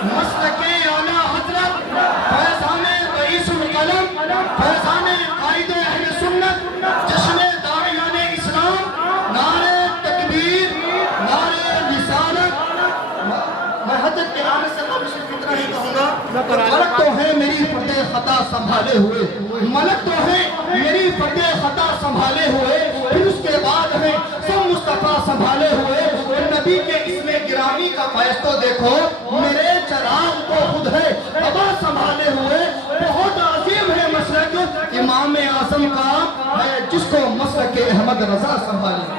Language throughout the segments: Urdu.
مسلک اعلیٰ حضرت فیضان رئیس القلم فیضان قائد اہل سنت جشن داعیان اسلام نعرہ تکبیر نعرہ رسالت میں حضرت کے نام سے صرف اتنا ہی کہوں گا ملک تو ہے میری فتح خطا سنبھالے ہوئے ملک تو ہے میری فتح خطا سنبھالے ہوئے پھر اس کے بعد ہے سب مصطفیٰ سنبھالے ہوئے نبی کے اسم گرامی کا فیض تو دیکھو میرے چراغ کو خود ہے ہوا سنبھالے ہوئے بہت عظیم ہے مسلک امام اعظم کا ہے جس کو مسلک احمد رضا سنبھالے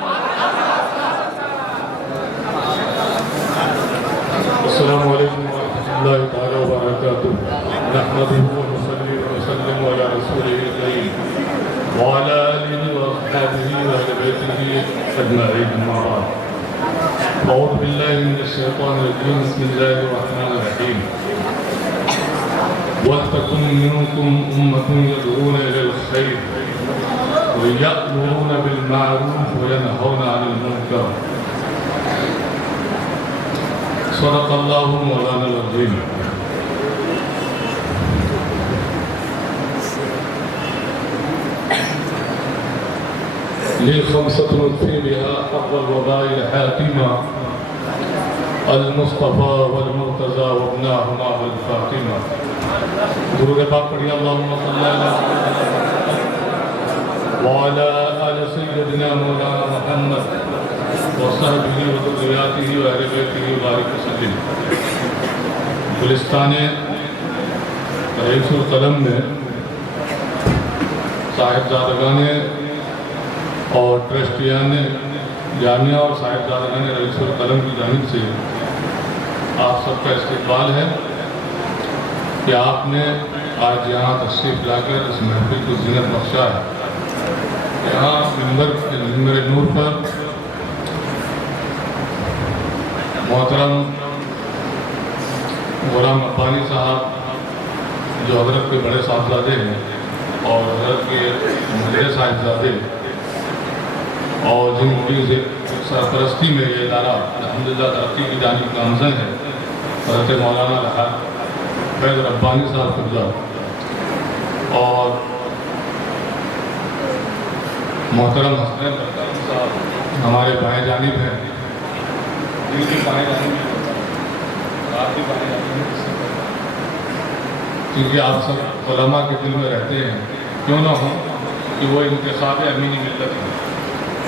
السلام علیکم ورحمۃ اللہ تعالی وبرکاتہ نحمده ونصلي ونسلم على رسوله الكريم وعلى آله وأصحابه وأهل بيته أجمعين أما بعد أعوذ بالله من الشيطان الرجيم بسم الله الرحمن الرحيم وَلْتَكُنْ مِنْكُمْ أُمَّةٌ يَدْعُونَ إِلَى الْخَيْرِ وَيَأْمُرُونَ بِالْمَعْرُوفِ وَيَنْهَوْنَ عَنِ الْمُنكَرِ صدق اللہ مولانا العظیم للخمسة نطفي بها حق الوباء الحاتمة المصطفى والمرتضى وابناهما والفاطمة درود پاک پڑھیے اللہم صلی اللہ وعلى آل سیدنا مولانا محمد وصحبه وذریاته وأهل بیته وبارک وسلم گلستان رئیس القلم میں صاحبزادگان اور ٹرسٹیان جامعہ اور صاحبزادگان رئیس القلم کی جانب سے آپ سب کا استقبال ہے کہ آپ نے آج یہاں تشریف لا کر اس محفل کو زینت بخشا ہے یہاں منبر نور پر محترم غلام ربانی صاحب جو حضرت کے بڑے صاحبزادے ہیں اور حضرت کے مدیر صاحبزادے اور جن کی سرپرستی میں یہ ادارہ الحمدللہ ترقی کی جانب گامزن ہے حضرت مولانا الحاج فیض ربانی صاحب قبضہ اور محترم حسنین ربانی صاحب ہمارے بائیں جانب ہیں دل کی بائیں جانب ہیں رات کی بائیں جانب ہیں کیونکہ آپ سب علماء کے دل میں رہتے ہیں کیوں نہ ہوں کہ وہ انتخاب امینی ملت ہے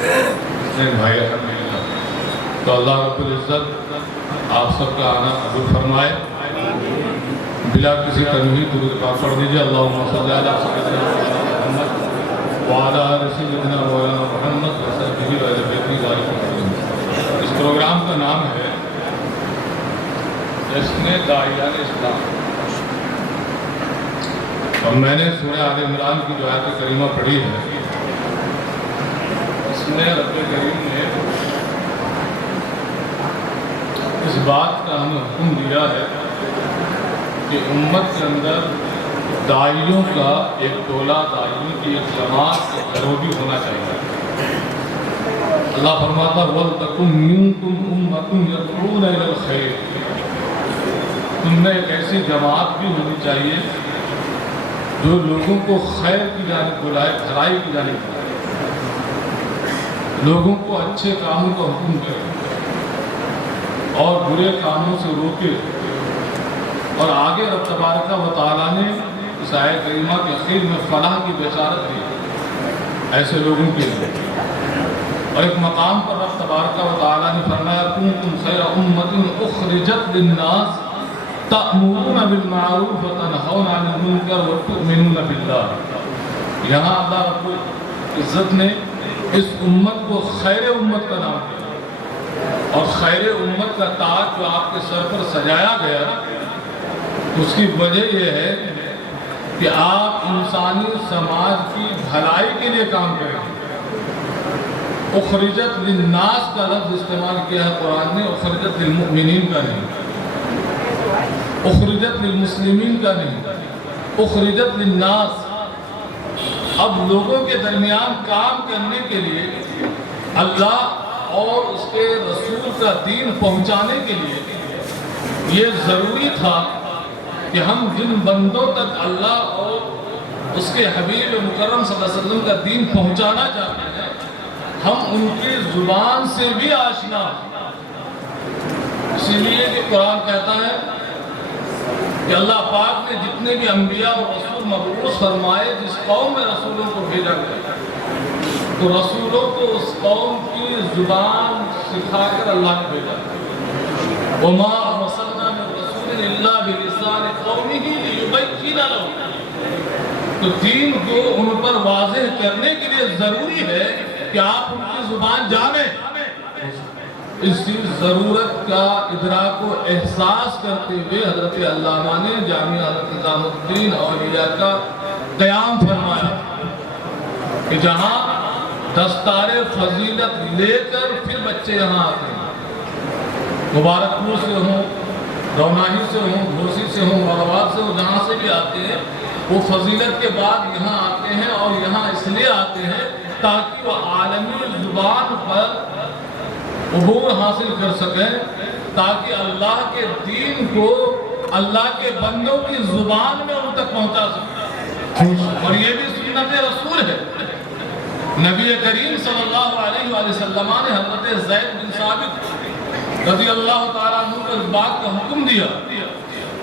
حسنین بھائی احمد ملت تو اللہ رب العزت آپ سب کا آنا قبول فرمائے بلا کسی تنویر درود پاک پڑھ دیجیے اللہم صلی اللہ سیدنا محمد وعلی آل سیدنا مولانا محمد وصحبہ وأہل بیتہ وبارک وسلم اس پروگرام کا نام ہے جشن داعیان اسلام اور میں نے سورہ آل عمران کی جو آیت کریمہ پڑھی ہے اس میں رب کریم نے اس بات کا ہمیں حکم دیا ہے کہ امت کے اندر داعیوں کا ایک ٹولہ داعیوں کی ایک جماعت ایک گروہ بھی ہونا چاہیے اللہ فرماتا وَلْتَكُنْ مِنْكُمْ أُمَّةٌ يَدْعُونَ إِلَى الْخَيْرِ تم میں ایک ایسی جماعت بھی ہونی چاہیے جو لوگوں کو خیر کی جانب بلائے بھلائی کی جانب بلائے لوگوں کو اچھے کاموں کا حکم کرے اور برے کاموں سے روکے اور آگے رب تبارک و تعالیٰ نے اس آیت کریمہ کے اخیر میں فلاح کی بشارت دی ایسے لوگوں کے لیے اور ایک مقام پر رب تبارک و تعالیٰ نے فرمایا کنتم خیر امۃ اخرجت للناس تأمرون بالمعروف وتنہون عن المنکر وتؤمنون باللہ یہاں اللہ رب العزت نے اس امت کو خیر امت کا نام دیا اور خیر امت کا تاج جو آپ کے سر پر سجایا گیا اس کی وجہ یہ ہے کہ آپ انسانی سماج کی بھلائی کے لیے کام کریں اخرجت للناس کا لفظ استعمال کیا ہے قرآن نے اخرجت للمؤمنین کا نہیں اخرجت للمسلمین کا نہیں اخرجت للناس اب لوگوں کے درمیان کام کرنے کے لیے اللہ اور اس کے رسول کا دین پہنچانے کے لیے یہ ضروری تھا کہ ہم جن بندوں تک اللہ اور اس کے حبیب مکرم صلی اللہ علیہ وسلم کا دین پہنچانا چاہتے ہیں ہم ان کی زبان سے بھی آشنا ہوں۔ اسی لیے کہ قرآن کہتا ہے کہ اللہ پاک نے جتنے بھی انبیاء اور رسول مبعوث فرمائے جس قوم میں رسولوں کو بھیجا گیا تو رسولوں کو اس قوم کی زبان سکھا کر اللہ نے بھیجا۔ وَمَا أَرْسَلْنَا مِن رَّسُولٍ إِلَّا بِلِسَانِ قَوْمِهِ لِيُبَيِّنَ لَهُمْ۔ تو دین کو ان پر واضح کرنے کے لیے ضروری ہے کہ آپ ان کی زبان جانیں۔ اسی ضرورت کا ادراک و احساس کرتے ہوئے حضرت علامہ نے جامعہ حضرت نظام الدین اولیاء کا قیام فرمایا کہ جہاں دستار فضیلت لے کر پھر بچے یہاں آتے ہیں، مبارک پور سے ہوں، روناہی سے ہوں، گھوسی سے ہوں، مرآباد سے ہوں، جہاں سے بھی آتے ہیں وہ فضیلت کے بعد یہاں آتے ہیں اور یہاں اس لیے آتے ہیں تاکہ وہ عالمی زبان پر عبور حاصل کر سکیں، تاکہ اللہ کے دین کو اللہ کے بندوں کی زبان میں ان تک پہنچا سکیں۔ اور یہ بھی سنت رسول ہے۔ نبی کریم صلی اللہ علیہ وآلہ وسلم نے حضرت زید بن ثابت رضی اللہ تعالیٰ عنہ کو اس بات کا حکم دیا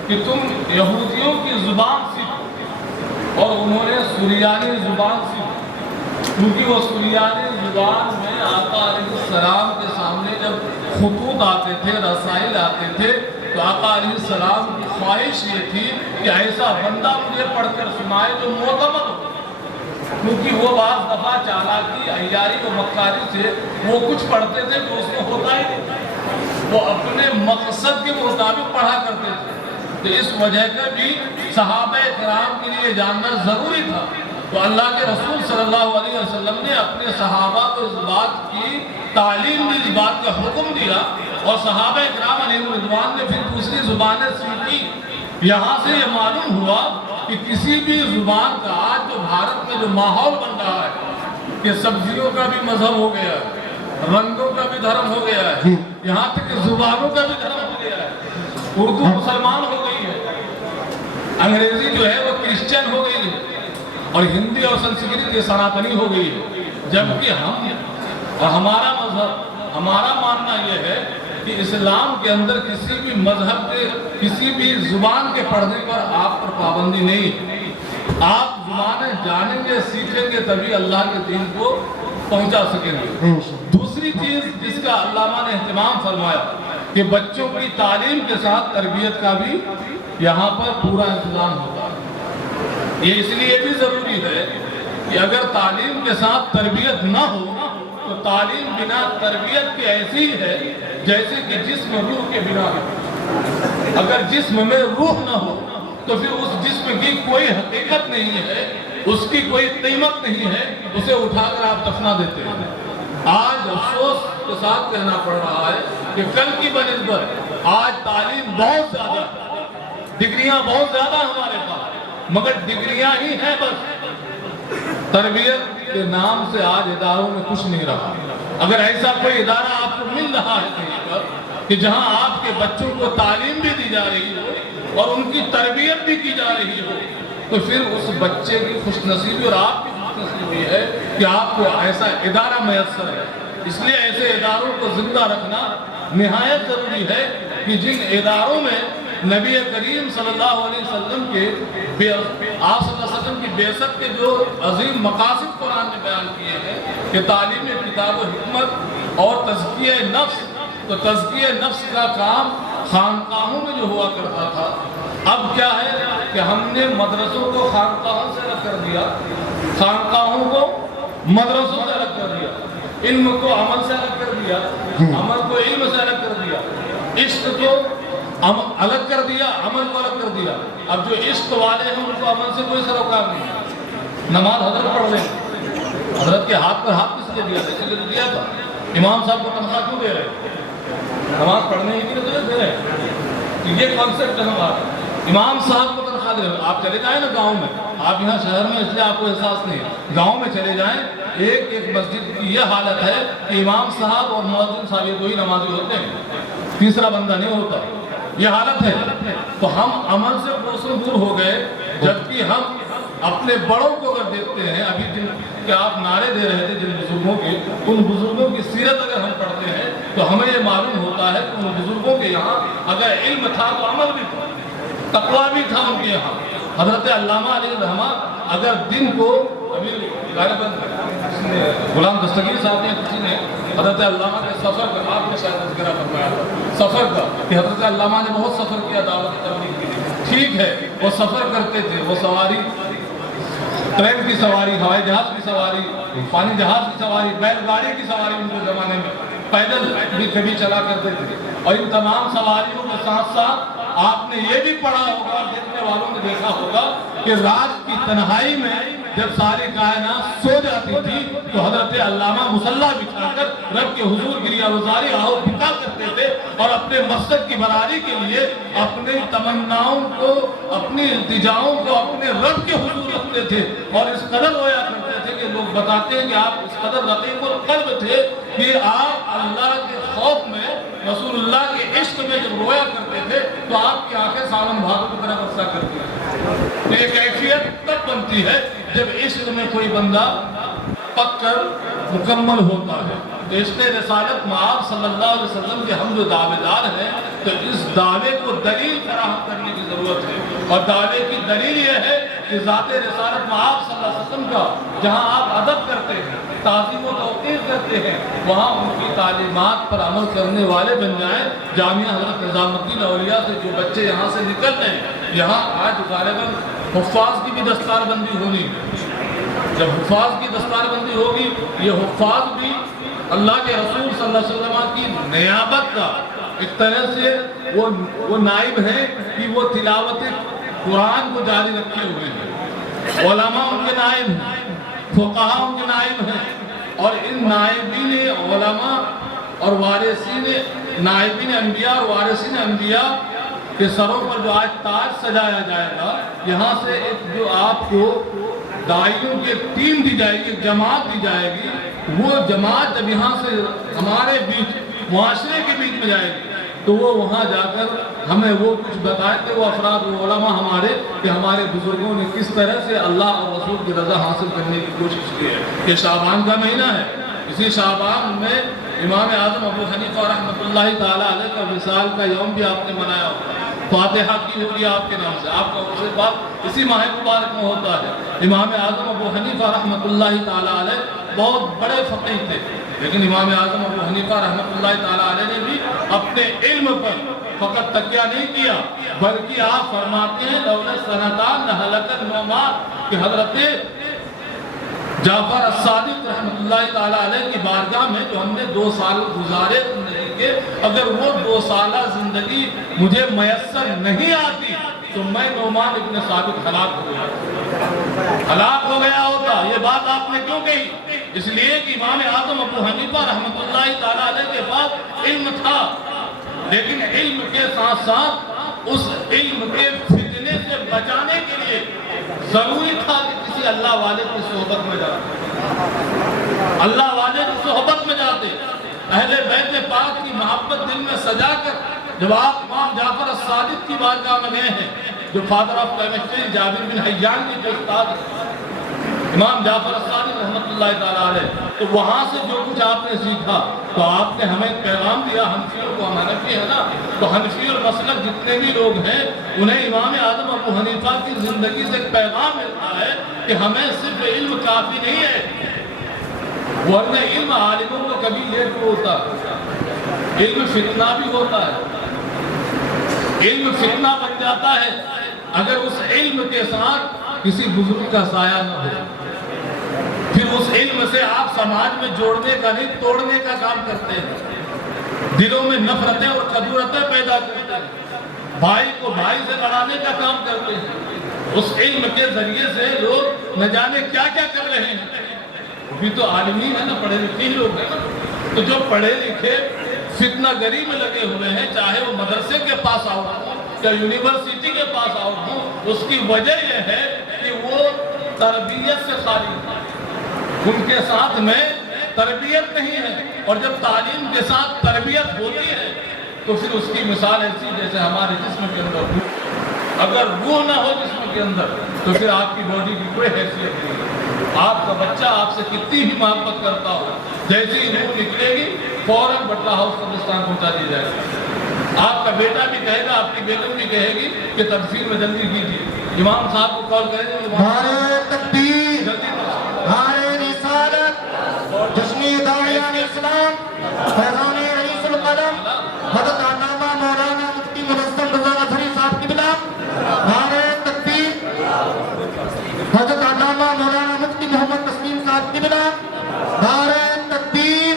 کہ تم یہودیوں کی زبان سیکھو، اور انہوں نے سریانی زبان سیکھی، کیونکہ وہ سریانی زبان میں آقا علیہ السلام کے سامنے جب خطوط آتے تھے، رسائل آتے تھے تو آقا علیہ السلام کی خواہش یہ تھی کہ ایسا بندہ مجھے پڑھ کر سنائے جو معتمد ہو، کیونکہ وہ بعض دفعہ چالاکی، عیاری و مکاری سے وہ کچھ پڑھتے تھے کہ اس میں ہوتا ہی نہیں، وہ اپنے مقصد کے مطابق پڑھا کرتے تھے۔ تو اس وجہ کا بھی صحابہ کرام کے لیے جاننا ضروری تھا۔ تو اللہ کے رسول صلی اللہ علیہ وسلم نے اپنے صحابہ کو اس بات کی تعلیم دی، اس بات کا حکم دیا، اور صحابہ کرام علیہ رضوان نے پھر دوسری زبانیں سیکھی۔ یہاں سے یہ معلوم ہوا کہ کسی بھی زبان کا آج جو بھارت میں جو ماحول بن رہا ہے کہ سبزیوں کا بھی مذہب ہو گیا ہے، رنگوں کا بھی دھرم ہو گیا ہے، یہاں تک کہ زبانوں کا بھی دھرم ہو گیا ہے۔ اردو مسلمان ہو گئی ہے، انگریزی جو ہے وہ کرسچن ہو گئی ہے، اور ہندی اور سنسکرت یہ سناتنی ہو گئی ہے، جبکہ ہم اور ہمارا مذہب، ہمارا ماننا یہ ہے کہ اسلام کے اندر کسی بھی مذہب کے کسی بھی زبان کے پڑھنے پر آپ پر پابندی نہیں ہے۔ آپ زبانیں جانیں گے، سیکھیں گے، تبھی اللہ کے دین کو پہنچا سکیں گے۔ دوسری چیز جس کا علامہ نے اہتمام فرمایا کہ بچوں کی تعلیم کے ساتھ تربیت کا بھی یہاں پر پورا انتظام ہوتا ہے۔ یہ اس لیے بھی ضروری ہے کہ اگر تعلیم کے ساتھ تربیت نہ ہو تو تعلیم بنا تربیت کی ایسی ہی ہے جیسے کہ جسم روح کے بنا ہے۔ اگر جسم میں روح نہ ہو تو پھر اس جسم کی کوئی حقیقت نہیں ہے، اس کی کوئی قیمت نہیں ہے، اسے اٹھا کر آپ دفنا دیتے ہیں۔ آج افسوس کے ساتھ کہنا پڑ رہا ہے کہ کل کی بنسبت آج تعلیم بہت زیادہ، ڈگریاں بہت زیادہ ہمارے پاس، مگر ڈگریاں ہی ہیں بس، تربیت کے نام سے آج اداروں میں کچھ نہیں رہا۔ اگر ایسا کوئی ادارہ آپ کو مل رہا ہے کہیں پر کہ جہاں آپ کے بچوں کو تعلیم بھی دی جا رہی ہو اور ان کی تربیت بھی کی جا رہی ہو تو پھر اس بچے کی خوش نصیبی اور آپ کی خوش نصیبی ہے کہ آپ کو ایسا ادارہ میسر ہے۔ اس لیے ایسے اداروں کو زندہ رکھنا نہایت ضروری ہے کہ جن اداروں میں نبی کریم صلی اللہ علیہ وسلم کے آپ صلی اللہ علیہ وسلم کی بعثت کے جو عظیم مقاصد قرآن نے بیان کیے ہیں کہ تعلیم کتاب و حکمت اور تزکیہ نفس، تو تزکیہ نفس کا کام خانقاہوں میں جو ہوا کرتا تھا، اب کیا ہے کہ ہم نے مدرسوں کو خانقاہوں سے الگ کر دیا، خانقاہوں کو مدرسوں سے الگ کر دیا، علم کو عمل سے الگ کر دیا، عمل کو علم سے الگ کر دیا، عشق کو الگ کر دیا، عمل کو الگ کر دیا۔ اب جو عشق والے ہیں ان کو عمل سے کوئی سروکار نہیں۔ نماز حضرت پڑھ لیں، حضرت کے ہاتھ پر ہاتھ کس لیے دیا تھا؟ اس لیے دیا تھا امام صاحب کو تنخواہ کیوں دے رہے؟ نماز پڑھنے ہی کے لیے دے رہے ہیں۔ یہ کانسیپٹ ہے ہمارا، امام صاحب کو تنخواہ دے رہے ہیں۔ آپ چلے جائیں نا گاؤں میں، آپ یہاں شہر میں اس لیے آپ کو احساس نہیں ہے، گاؤں میں چلے جائیں، ایک ایک مسجد کی یہ حالت ہے کہ امام صاحب اور مؤذن صاحب یہ دو ہی نمازی ہوتے ہیں، تیسرا بندہ نہیں ہوتا۔ یہ حالت ہے۔ تو ہم عمل سے کوسوں دور ہو گئے، جبکہ ہم اپنے بڑوں کو اگر دیکھتے ہیں، ابھی جن کہ آپ نعرے دے رہے تھے جن بزرگوں کے، ان بزرگوں کی سیرت اگر ہم پڑھتے ہیں تو ہمیں یہ معلوم ہوتا ہے کہ ان بزرگوں کے یہاں اگر علم تھا تو عمل بھی تھا، تقویٰ بھی تھا ان کے یہاں۔ حضرت علامہ علیہ الرحمہ اگر دن کو، ابھی غالباً غلام دستگیر صاحب نے کسی نے حضرت علامہ کے سفر کا، آپ نے شاید تذکرہ فرمایا تھا سفر کا، کہ حضرت علامہ نے بہت سفر کیا دعوت تبلیغ کے لیے، ٹھیک ہے وہ سفر کرتے تھے، وہ سواری، ٹرین کی سواری، ہوائی جہاز کی سواری، پانی جہاز کی سواری، بیل گاڑی کی سواری ان کے زمانے میں، پیدل بھی کبھی چلا کرتے تھے، اور ان تمام سواریوں کے ساتھ ساتھ آپ نے یہ بھی پڑھا ہوگا، دیکھنے والوں نے دیکھا ہوگا کہ رات کی تنہائی میں جب ساری کائنات سو جاتی تھی تو حضرت علامہ مصلی بچھا کر رب کے حضور گریہ وزاری آہو بکا کرتے تھے، اور اپنے مقصد کی براری کے لیے اپنی تمناؤں کو، اپنی التجاؤں کو اپنے رب کے حضور رکھتے تھے، اور اس قدر رویا کرتے تھے کہ لوگ بتاتے ہیں کہ آپ اس قدر رقیق القلب تھے کہ آپ اللہ کے خوف میں، رسول اللہ کے عشق میں جب رویا کرتے تھے تو آپ کی آنکھیں سالم بھاگوں کی طرح برسا کرتی ہیں۔ یہ کیفیت تب بنتی ہے جب عشق میں کوئی بندہ پک کر مکمل ہوتا ہے۔ تو اس نے رسالت مآب صلی اللہ علیہ وسلم کے ہم جو دعوے دار ہیں، تو اس دعوے کو دلیل فراہم کرنے کی ضرورت ہے، اور دعوے کی دلیل یہ ہے کہ ذات رسالت مآب صلی اللہ علیہ وسلم کا جہاں آپ ادب کرتے ہیں، تعظیم و توقیر کرتے ہیں، وہاں ان کی تعلیمات پر عمل کرنے والے بن جائیں۔ جامعہ حضرت نظام الدین اولیاء سے جو بچے یہاں سے نکل رہے ہیں، یہاں آج غالباً حفاظ کی بھی دستار بندی ہونی ہے۔ جب حفاظ کی دستار بندی ہوگی، یہ حفاظ بھی اللہ کے رسول صلی اللہ علیہ وسلم کی نیابت کا ایک طرح سے وہ نائب ہیں کہ وہ تلاوت قرآن کو جاری رکھے ہوئے ہیں، علماء ان کے نائب ہیں، فقہاء ان کے نائب ہیں، اور ان نائبین علماء اور وارثین، نائبین انبیاء اور وارثین انبیاء کے سروں پر جو آج تاج سجایا جائے گا، یہاں سے ایک جو آپ کو داعیوں کی ایک ٹیم دی جائے گی، ایک جماعت دی جائے گی، وہ جماعت جب یہاں سے ہمارے بیچ، معاشرے کے بیچ میں جائے گی تو وہ وہاں جا کر ہمیں وہ کچھ بتائیں کہ وہ افراد و علماء ہمارے، کہ ہمارے بزرگوں نے کس طرح سے اللہ اور رسول کی رضا حاصل کرنے کی کوشش کی ہے۔ یہ شعبان کا مہینہ ہے، اسی شعبان میں امام اعظم ابو حنیفہ رحمۃ اللہ تعالیٰ علیہ کا وصال کا یوم بھی آپ نے منایا ہوگا، فاتحہ کی ہوگی آپ کے نام سے، آپ کا اس بات اسی ماہ مبارک میں ہوتا ہے۔ امام اعظم ابو حنیفہ رحمۃ اللہ تعالیٰ علیہ بہت بڑے فقیہ تھے، لیکن امام اعظم ابو حنیفہ رحمۃ اللہ تعالیٰ علیہ نے بھی اپنے علم پر فقط تکیہ نہیں کیا، بلکہ آپ فرماتے ہیں لولا سنتان لہلک النعمان، کہ حضرت جعفر الصادق رحمۃ اللہ تعالیٰ علیہ کی بارگاہ میں جو ہم نے 2 سال گزارے زندگی کے، اگر وہ 2 سالہ زندگی مجھے میسر نہیں آتی تو میں نعمان ابن ثابت ہلاک ہو گیا ہوتا۔ یہ بات آپ نے کیوں کہی؟ اس لیے کہ امام اعظم ابو حنیفہ رحمۃ اللہ تعالیٰ علیہ کے پاس علم تھا، لیکن علم کے ساتھ ساتھ اس علم کے فتنے سے بچانے کے لیے ضروری تھا کہ کسی اللہ والے کی صحبت میں جاتے، اللہ والے کی صحبت میں جاتے، اہل بیت پاک کی محبت دل میں سجا کر جب آپ امام جعفر الصادق کی بارگاہ میں گئے ہیں، جو فادر آف کیمسٹری جابر بن حیان کی جو استاد ہے امام جعفر الصادق رحمۃ اللہ تعالیٰ علیہ، تو وہاں سے جو کچھ آپ نے سیکھا تو آپ نے ہمیں پیغام دیا، حنفیوں کو، ہم حنفی ہے نا، تو حنفی اور مسلک جتنے بھی لوگ ہیں انہیں امام اعظم ابو حنیفہ کی زندگی سے ایک پیغام ملتا ہے کہ ہمیں صرف علم کافی نہیں ہے، ورنہ علم عالموں کو کبھی لیٹ ہوتا ہے، علم فتنہ بھی ہوتا ہے، علم فتنہ بن جاتا ہے اگر اس علم کے ساتھ کسی بزرگ کا سایہ نہ ہو، پھر اس علم سے آپ سماج میں جوڑنے کا نہیں توڑنے کا کام کرتے ہیں، دلوں میں نفرتیں اور کدورتیں پیدا کرتے ہیں، بھائی کو بھائی سے لڑانے کا کام کرتے ہیں، اس علم کے ذریعے سے لوگ نہ جانے کیا کیا کر رہے ہیں۔ بھی تو عالمین ہے نا، پڑھے لکھے لوگ ہیں نا، تو جو پڑھے لکھے فتنہ گری میں لگے ہوئے ہیں، چاہے وہ مدرسے کے پاس آؤ یا یونیورسٹی کے پاس آؤ ہوں، اس کی وجہ یہ ہے کہ وہ تربیت سے خالی ہیں، ان کے ساتھ میں تربیت نہیں ہے، اور جب تعلیم کے ساتھ تربیت ہوتی ہے تو پھر اس کی مثال ایسی جیسے ہمارے جسم کے اندر روح، اگر روح نہ ہو جسم کے اندر تو پھر آپ کی باڈی کی کوئی حیثیت نہیں ہے۔ آپ کا بچہ آپ سے کتنی بھی محبت کرتا ہو، جیسی ہی روح نکلے گی فوراً بٹلہ ہاؤس قبرستان پہنچا دی جائے گی۔ آپ کا بیٹا بھی کہے گا، آپ کی بیگم بھی کہے گی کہ تدفین میں جلدی کیجیے، امام صاحب کو کال کریں گے، نعرہ تکبیر، جلدی نعرہ رسالت، جشن داعیان اسلام، فیضان رئیس القلم حضرت علامہ مولانا مفتی منظم رضا اظہری صاحب کی بلا، نعرہ تکبیر، حضرت علامہ مولانا مفتی محمد تسلیم صاحب کی بلا، نعرہ تکبیر،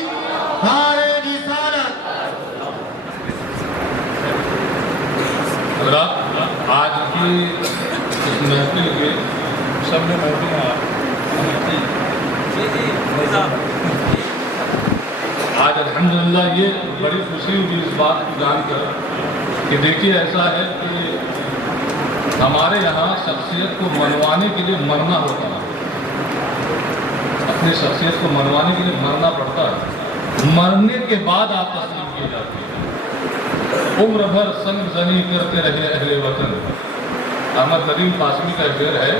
نعرہ رسالت۔ حضرات، آج کی اس محفل کے سب نے محفل آج الحمدللہ یہ بڑی خوشی ہوئی اس بات کو جان کر کہ دیکھیے ایسا ہے کہ ہمارے یہاں شخصیت کو منوانے کے لیے مرنا ہوتا ہے، اپنی شخصیت کو منوانے کے لیے مرنا پڑتا ہے، مرنے کے بعد آپ تسلیم کی جاتی ہے۔ عمر بھر سنگ زنی کرتے رہے اہل وطن، احمد ندیم قاسمی کا شعر ہے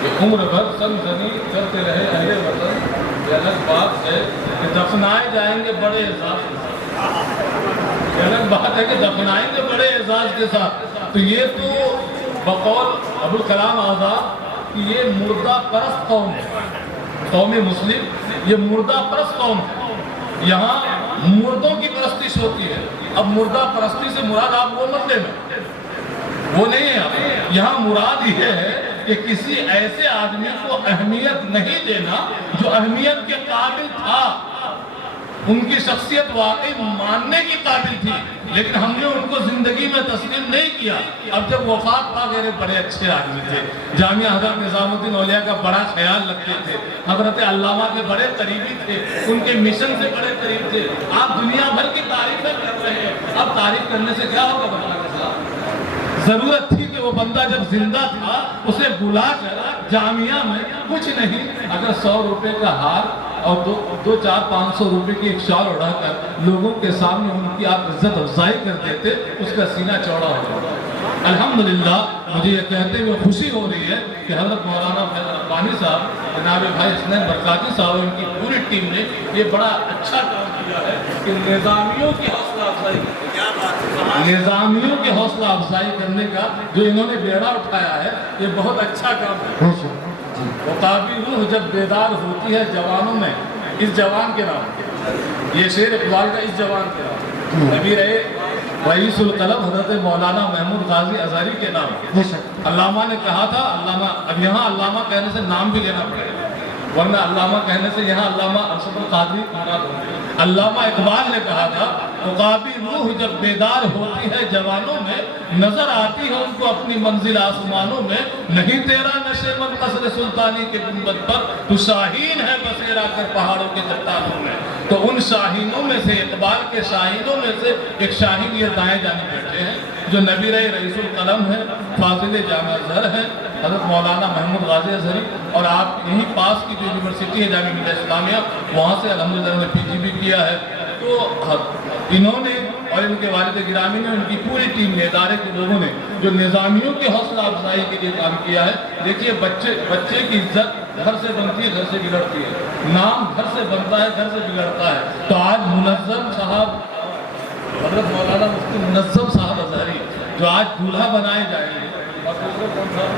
کہ عمر بھر سنگ زنی کرتے رہے اہل وطن، یہ الگ بات ہے کہ دفنائے جائیں گے بڑے اعزاز کے ساتھ، یہ الگ بات ہے کہ دفنائیں گے بڑے اعزاز کے ساتھ۔ تو یہ تو بقول ابوالکلام آزاد کہ یہ مردہ پرست قوم ہے، قوم مسلم یہ مردہ پرست قوم ہے، یہاں مردوں کی پرستش ہوتی ہے۔ اب مردہ پرستی سے مراد آپ وہ مت لینا، وہ نہیں ہے، یہاں مراد یہ ہے کہ کسی ایسے آدمی کو اہمیت نہیں دینا جو اہمیت کے قابل تھا، ان کی شخصیت واقعی ماننے کی قابل تھی، لیکن ہم نے ان کو زندگی میں تسلیم نہیں کیا۔ اب جب وفات پا گئے، بڑے اچھے آدمی تھے، جامعہ حضرت نظام الدین اولیاء کا بڑا خیال رکھتے تھے، حضرت علامہ کے بڑے قریبی تھے، ان کے مشن سے بڑے قریب تھے۔ آپ دنیا بھر کی تعریفیں کر رہے ہیں، اب تعریف کرنے سے کیا ہوگا بتا کے ساتھ؟ ضرورت تھی کہ وہ بندہ جب زندہ تھا اسے بلا کر جامعہ میں کچھ نہیں، اگر 100 روپے کا ہار اور 200-400-500 روپے کی ایک شال اڑا کر لوگوں کے سامنے ان کی آپ عزت افزائی کر دیتے، اس کا سینہ چوڑا ہو جاتا۔ الحمدللہ مجھے یہ کہتے ہوئے خوشی ہو رہی ہے کہ حضرت مولانا فیض ربانی صاحب، جناب بھائی حسنین برکاتی صاحب، ان کی پوری ٹیم نے یہ بڑا اچھا کام کیا ہے کہ نظامیوں کی حوصلہ افزائی، نظامیوں کی حوصلہ افزائی کرنے کا جو انہوں نے بیڑا اٹھایا ہے، یہ بہت اچھا کام ہے۔ وقابی روح جب بیدار ہوتی ہے جوانوں میں، اس جوان کے نام، یہ شعر اقبال کا اس جوان کے نام، نبی رہے رئیس القلم حضرت مولانا محمود غازی اظہری کے نام۔ علامہ نے کہا تھا، علامہ، اب یہاں علامہ کہنے سے نام بھی لینا پڑے گا، ورنہ علامہ کہنے سے یہاں علامہ ارشد القادری مراد ہوں گے۔ علامہ اقبال نے کہا تھا، عقابی روح جب بیدار ہوتی ہے جوانوں میں، نظر آتی ہے ان کو اپنی منزل آسمانوں میں، نہیں تیرا نشیمن قصر سلطانی کے گنبد پر، تو شاہین ہے بسیرا کر پہاڑوں کے چٹانوں میں۔ تو ان شاہینوں میں سے، اقبال کے شاہینوں میں سے ایک شاہین یہ دائیں جانے بیٹھے ہیں جو نبی رئیس القلم ہے، فاضل جامعہ ازہر ہے، حضرت مولانا محمود غازی اظہری، اور آپ یہیں پاس کی جو یونیورسٹی ہے جامعہ ملیہ اسلامیہ، وہاں سے الحمدللہ نے پی جی بھی کیا ہے۔ تو انہوں نے اور ان کے والد گرامی نے، ان کی پوری ٹیم نے، ادارے کے لوگوں نے جو نظامیوں کی حوصلہ افزائی کے لیے کام کیا ہے۔ دیکھیے بچے کی عزت گھر سے بنتی ہے، گھر سے بگڑتی ہے، نام گھر سے بنتا ہے، گھر سے بگڑتا ہے۔ تو آج منظم صاحب، حضرت مولانا مفتی منظم صاحب اظہری جو آج دولہا بنائے جائیں گے، اور دوسرے کون صاحب،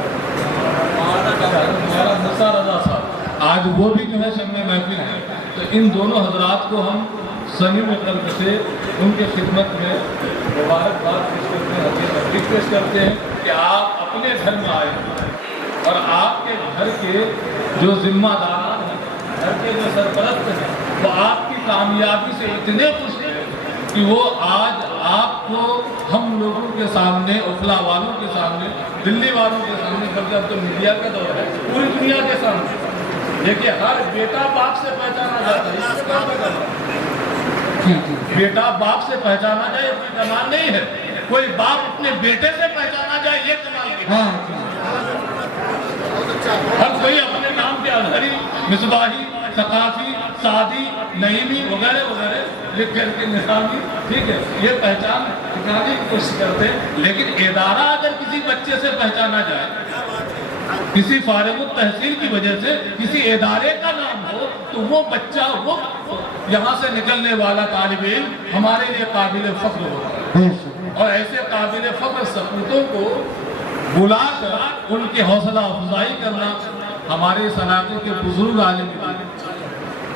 مولانا موسیٰ رضا صاحب، آج وہ بھی جو ہے شمع محفل ہے۔ تو ان دونوں حضرات کو ہم صمیم قلب سے ان کے خدمت میں مبارکباد پیش کرتے ہیں کہ آپ اپنے گھر میں آئے اور آپ کے گھر کے جو ذمہ داران ہیں، گھر کے جو سرپرست ہیں، وہ آپ کی کامیابی سے اتنے خوش ہیں کہ وہ آج آپ کو ہم لوگوں کے سامنے، اوکھلا والوں کے سامنے، دلی والوں کے سامنے، بلکہ اب تو میڈیا کا دور ہے، پوری دنیا کے سامنے دیکھیے، ہر بیٹا باپ سے پہچانا جاتا ہے، اس سے کام کرنا، بیٹا باپ سے پہچانا جائے، کوئی کمال نہیں ہے، کوئی باپ اپنے بیٹے سے پہچانا جائے، یہ کمال کی بات ہے۔ ہر کوئی اپنے نام کے اظہری، مصباحی، ثقافی، سعدی، نعیمی وغیرہ وغیرہ لکھ کر کے نظامی، ٹھیک ہے، یہ پہچان دکھانے کی کوشش کرتے ہیں، لیکن ادارہ اگر کسی بچے سے پہچانا جائے، کسی فارغ التحصیل کی وجہ سے کسی ادارے کا نام ہو، تو وہ بچہ، وہ یہاں سے نکلنے والا طالب علم ہمارے لیے قابل فخر ہوتا ہے، اور ایسے قابل فخر سپوتوں کو بلا کر ان کی حوصلہ افزائی کرنا ہمارے اس علاقے کے بزرگ عالم،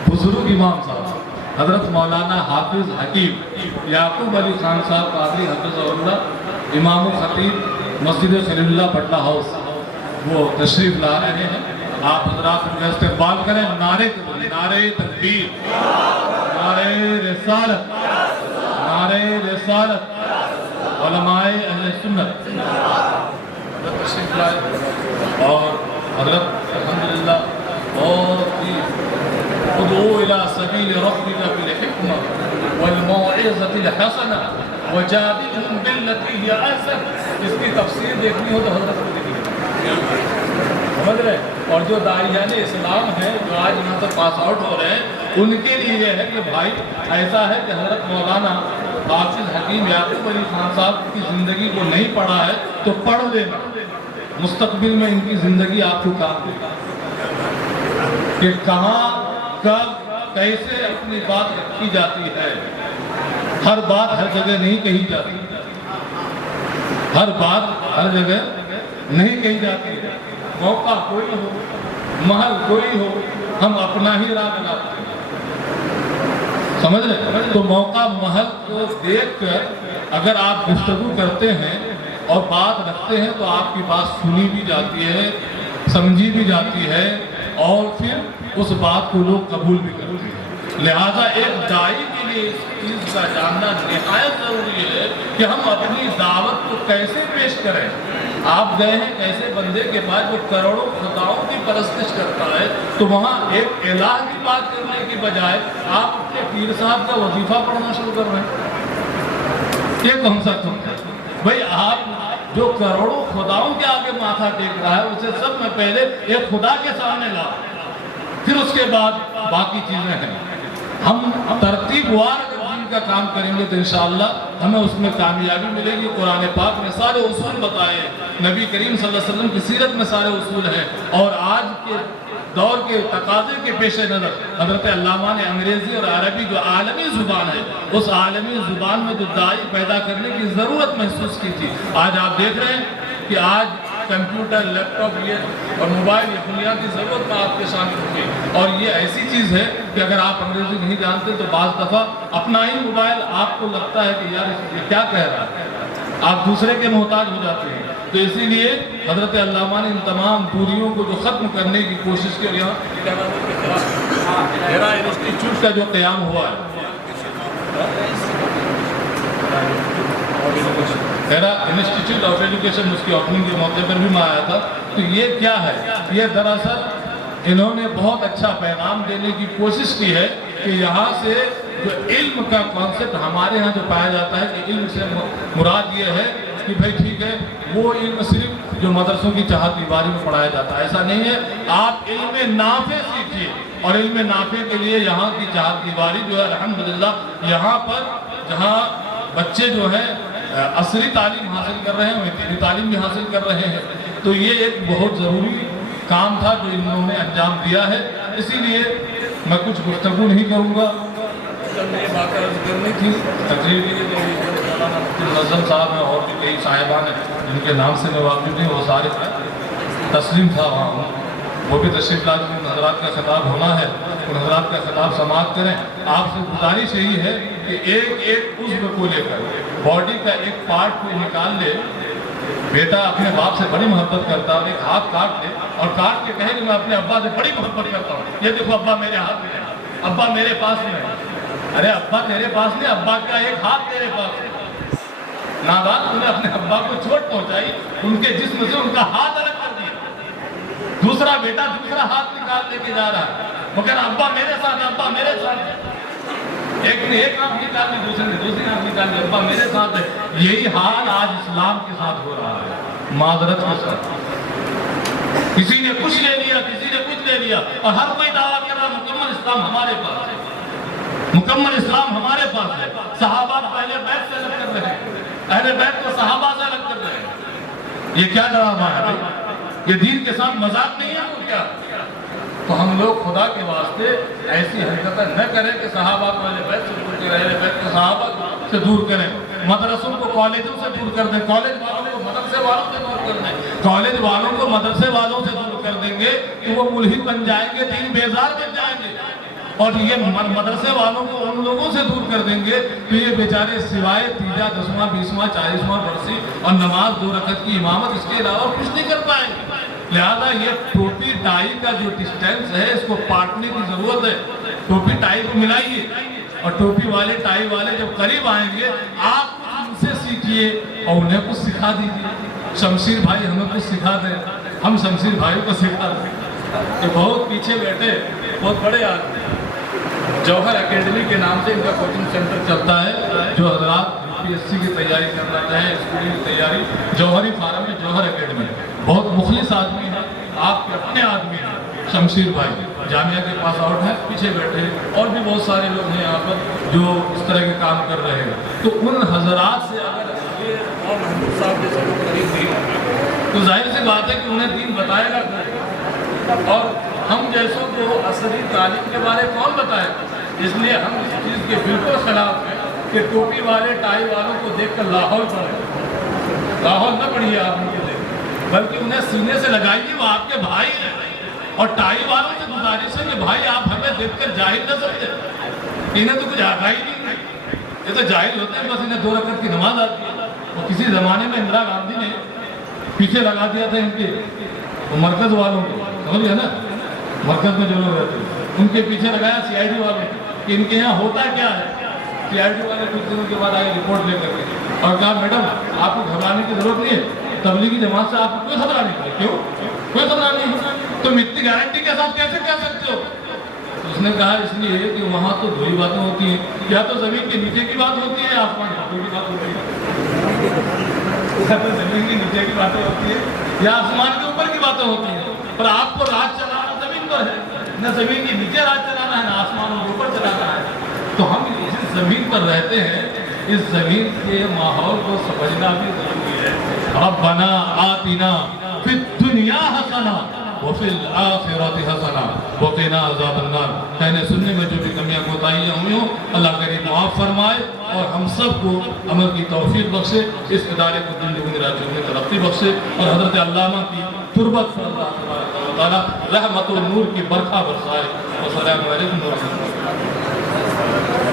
بزرگ امام صاحب حضرت مولانا حافظ حکیم یعقوب علی خان صاحب قادری حفظہ اللہ، امام و خطیب مسجد خلیل اللہ پٹنہ ہاؤس، وہ تشریف لا رہے ہیں۔ آپ حضرات ان کا استقبال کریں، نعرے تکبیر، نعرے رسالت، نعرے رسالت، علماء اہل سنت حضرت تشریف لائے، اور حضرت الحمدللہ بہت ہی ادعو الی سبیل ربک بالحکمۃ والموعظۃ الحسنہ وجادلہم باللتی ہی احسن، اس کی تفسیر دیکھنی ہو تو حضرت کو دیکھیے، سمجھ رہے؟ اور جو داعیان اسلام ہیں جو آج یہاں سے پاس آؤٹ ہو رہے ہیں، ان کے لیے یہ ہے کہ بھائی ایسا ہے کہ حضرت مولانا حافظ حکیم یعقوب علی خان صاحب کی زندگی کو نہیں پڑھا ہے تو پڑھ لینا، مستقبل میں ان کی زندگی آپ کو کام دے گا کہ کہاں کب کیسے اپنی بات رکھی جاتی ہے۔ ہر بات ہر جگہ نہیں کہی جاتی، ہر بات ہر جگہ نہیں کہی جاتی، موقع کوئی ہو، محل کوئی ہو، ہم اپنا ہی راہ بناتے ہیں، سمجھ رہے؟ تو موقع محل کو دیکھ کر اگر آپ گفتگو کرتے ہیں اور بات رکھتے ہیں تو آپ کی بات سنی بھی جاتی ہے، سمجھی بھی جاتی ہے، اور پھر اس بات کو لوگ قبول بھی کرتے ہیں۔ لہذا ایک داعی کے لیے اس چیز کا جاننا نہایت ضروری ہے کہ ہم اپنی دعوت کو کیسے پیش کریں۔ آپ گئے ہیں ایسے بندے کے پاس جو کروڑوں خداؤں کی پرستش کرتا ہے، تو وہاں ایک الہ کی بات کرنے کی بجائے آپ اپنے پیر صاحب کا وظیفہ پڑھنا شروع کر رہے ہیں، یہ کون سا تم ہے؟ بھائی آپ جو کروڑوں خداؤں کے آگے ماتھا ٹیک رہا ہے، اسے سب میں پہلے ایک خدا کے سامنے لا، پھر اس کے بعد باقی چیزیں ہیں۔ ہم ترتیب وار دین کا کام کریں گے تو انشاءاللہ ہمیں اس میں کامیابی ملے گی۔ قرآن پاک میں سارے اصول بتائے، نبی کریم صلی اللہ علیہ وسلم کی سیرت میں سارے اصول ہیں، اور آج کے دور کے تقاضے کے پیش نظر حضرت علامہ نے انگریزی اور عربی جو عالمی زبان ہے، اس عالمی زبان میں جو داعی پیدا کرنے کی ضرورت محسوس کی تھی، آج آپ دیکھ رہے ہیں کہ آج کمپیوٹر، لیپ ٹاپ یہ اور موبائل یہ بنیادی ضرورت میں آپ کے سامنے ہوگی، اور یہ ایسی چیز ہے کہ اگر آپ انگریزی نہیں جانتے تو بعض دفعہ اپنا ہی موبائل آپ کو لگتا ہے کہ یار یہ کیا کہہ رہا ہے، آپ دوسرے کے محتاج ہو جاتے ہیں۔ تو اسی لیے حضرت علامہ نے ان تمام دوریوں کو جو ختم کرنے کی کوشش کی، اور یہاں ہیرا انسٹیٹیوٹ کا جو قیام ہوا ہے، ہیرا انسٹیٹیوٹ آف ایجوکیشن، اس کی اوپننگ کے موقع پر بھی میں آیا تھا، تو یہ کیا ہے؟ یہ دراصل انہوں نے بہت اچھا پیغام دینے کی کوشش کی ہے کہ یہاں سے جو علم کا کانسیپٹ ہمارے ہاں جو پایا جاتا ہے کہ علم سے مراد یہ ہے کہ بھائی ٹھیک ہے وہ علم صرف جو مدرسوں کی چاہت دیواری میں پڑھایا جاتا ہے، ایسا نہیں ہے، آپ علم نافع سیکھیے، اور علم نافع کے لیے یہاں کی چاہت دیواری جو ہے الحمدللہ یہاں پر جہاں بچے جو ہیں عصری تعلیم حاصل کر رہے ہیں، دینی تعلیم بھی حاصل کر رہے ہیں، تو یہ ایک بہت ضروری کام تھا جو انہوں نے انجام دیا ہے۔ اسی لیے میں کچھ گفتگو نہیں کروں گا، یہ بات عرض کرنی تھی تقریر کے لیے مولانا مفتی منظم صاحب ہیں اور بھی کئی صاحبان ہیں جن کے نام سے میں واقف نہیں، وہ سارے تسلیم تھا وہاں، وہ بھی تشریف لا کے ان حضرات کا خطاب ہونا ہے، ان حضرات کا خطاب سماعت کریں۔ آپ سے گزارش یہی ہے کہ ایک ایک عضو کو لے کر باڈی کا ایک پارٹ کو نکال لے، بیٹا اپنے باپ سے بڑی محبت کرتا ہے اور ایک ہاتھ کاٹ لے اور کاٹ کے کہے کہ میں اپنے ابا سے بڑی محبت کرتا ہوں، یہ دیکھو ابا میرے ہاتھ میں ہے، ابا میرے پاس میں ہے۔ ارے ابا تیرے پاس نہیں، ابا کا ایک ہاتھ تیرے پاس ہے۔ نادان تم نے اپنے ابا کو چوٹ پہنچائی، ان کے جسم سے ان کا ہاتھ الگ کر دیا، دوسرا بیٹا دوسرا ہاتھ نکال لے کے جا رہا ہے، وہ کہہ رہا ابا میرے ساتھ، ابا میرے ساتھ، ایک نے ایک آنکھ نکال لی، دوسرے نے دوسری آنکھ نکال لی، ابا میرے ساتھ ہے۔ یہی حال آج اسلام کے ساتھ ہو رہا ہے، معذرت کے ساتھ، کسی نے کچھ لے لیا، کسی نے کچھ لے لیا، اور ہر کوئی دعویٰ کر رہا مکمل اسلام ہمارے پاس ہے۔ مکمل اسلام ہمارے پاس ہے. صحابہ پہلے بیت سے الگ کر رہے ہیں, اہل بیت کو صحابہ سے الگ کر رہے ہیں. یہ کیا ڈرامہ ہے بھائی؟ یہ دین کے ساتھ مذاق نہیں ہے وہ کیا؟ تو ہم لوگ خدا کے واسطے ایسی حرکتیں نہ کریں کہ صحابہ کو اہل بیت سے دور کریں, اہل بیت کو صحابہ سے دور کریں. مدرسوں کو کالجوں سے دور کر دیں, کالج والوں کو مدرسے والوں سے دور کر دیں. کالج والوں کو مدرسے والوں سے دور کر دیں گے کہ وہ ملحد بن جائیں گے, دین بیزار بن جائیں گے. اور یہ مدرسے والوں کو ان لوگوں سے دور کر دیں گے تو یہ بیچارے سوائے تیجا, 10واں, 20واں, 40واں برسی اور نماز 2 رکعت کی امامت اس کے علاوہ کچھ نہیں کر پائیں گے. لہذا یہ ٹوپی ٹائی کا جو ڈسٹینس ہے اس کو پاٹنے کی ضرورت ہے. ٹوپی ٹائی کو ملائیے, اور ٹوپی والے ٹائی والے جب قریب آئیں گے آپ ان سے سیکھیے اور انہیں کچھ سکھا دیجیے. شمشیر بھائی ہمیں کچھ سکھا دیں, ہم شمشیر بھائی کو سکھا دیں. کہ بہت پیچھے بیٹھے بہت بڑے آدمی, جوہر اکیڈمی کے نام سے ان کا کوچنگ سینٹر چلتا ہے. جو حضرات UPSC کی تیاری کرنا چاہیں, اسکول کی تیاری, جوہری فارم میں جوہر اکیڈمی, بہت مخلص آدمی ہے, آپ کے اپنے آدمی ہیں شمشیر بھائی, جامعہ کے پاس آؤٹ ہیں, پیچھے بیٹھے. اور بھی بہت سارے لوگ ہیں یہاں پر جو اس طرح کے کام کر رہے ہیں. تو ان حضرات سے اگر یہ اور محمود صاحب جیسے لوگ قریب نہیں تو ظاہر سی بات ہے کہ انہیں دین بتائے گا. اور ہم جیسوں کو عصری تعلیم کے بارے کون بتائے؟ اس لیے ہم اس چیز کے بالکل خلاف ہیں کہ ٹوپی والے ٹائی والوں کو دیکھ کر لاہور پڑھیں. لاہور نہ پڑھیے آپ ان کو دیکھ, بلکہ انہیں سینے سے لگائیے, وہ آپ کے بھائی ہیں. اور ٹائی والوں سے گزارش ہے کہ بھائی آپ ہمیں دیکھ کر جاہل نہ سمجھیں, انہیں تو کچھ آتا ہی نہیں, یہ تو جاہل ہوتے ہیں, بس انہیں 2 رکعت کی نماز آتی ہے. اور کسی زمانے میں اندرا گاندھی نے پیچھے لگا دیا تھا ان کے مرکز والوں کو, سمجھ گیا نا, مرکز میں جو لوگ رہتے ہیں ان کے پیچھے لگایا CID والوں کہ ان کے یہاں ہوتا کیا ہے. CID والے کچھ دنوں کے بعد آئے رپورٹ لے کر کے اور کہا میڈم آپ کو گھبرانے کی ضرورت نہیں ہے, تبلیغی جماعت سے آپ کو کوئی خطرہ نہیں ہے. کیوں کوئی خطرہ نہیں ہے؟ تم اتنی گارنٹی کے ساتھ کیسے کہہ سکتے ہو؟ اس نے کہا اس لیے کہ وہاں تو 2 ہی باتیں ہوتی ہیں, یا تو زمین کے نیچے کی بات ہوتی ہے یا آسمان کی بات ہوتی ہے. یا تو زمین کے نیچے کی باتیں ہوتی ہے یا آسمان کے اوپر کی باتیں ہوتی ہیں. پر آپ کو راج چلانا زمین پر ہے, نہ زمین کے نیچے راج چلانا ہے, نہ آسمان کے اوپر چلانا ہے. تو ہم جس زمین پر رہتے ہیں اس زمین کے ماحول کو سمجھنا بھی ضروری ہے. ربنا آتنا فی الدنیا حسنہ وفی الآخرۃ حسنہ وقنا عذاب النار. کہنے سننے میں جو بھی کمیاں کوتاہیاں ہوئی ہوں اللہ کریم معاف فرمائے اور ہم سب کو عمل کی توفیق بخشے, اس ادارے کو زندگی میں راجعوں میں ترقی بخشے, اور حضرت علامہ کی تربت پر اللہ تبارک و تعالیٰ رحمت و نور کی برکھا برسائے. والسلام علیکم ورحمۃ اللہ.